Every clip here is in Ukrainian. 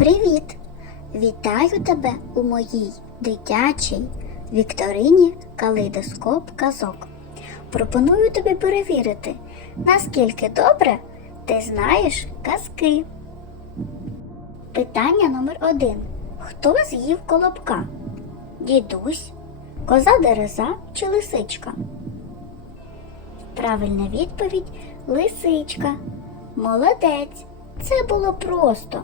Привіт! Вітаю тебе у моїй дитячій вікторині Калейдоскоп казок. Пропоную тобі перевірити, наскільки добре ти знаєш казки. Питання номер один. Хто з'їв колобка? Дідусь, коза дереза чи лисичка? Правильна відповідь лисичка. Молодець. Це було просто.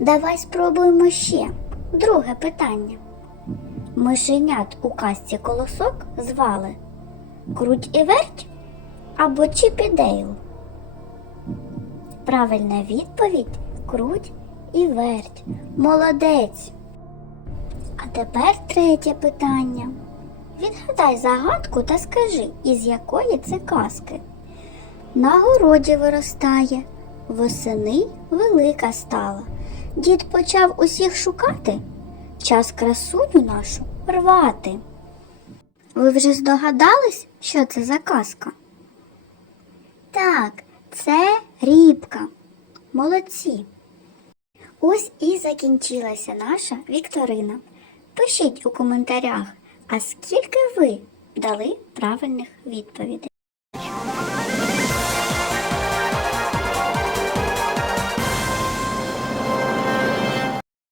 Давай спробуємо ще. Друге питання. Мишенят у казці колосок звали Круть і верть або Чіп і Дейл? Правильна відповідь Круть і верть. Молодець. А тепер третє питання. Відгадай загадку та скажи, із якої це казки. На городі виростає, восени велика стала. Дід почав усіх шукати, час красуню нашу рвати. Ви вже здогадались, що це за казка? Так, це рібка. Молодці. Ось і закінчилася наша вікторина. Пишіть у коментарях, а скільки ви дали правильних відповідей.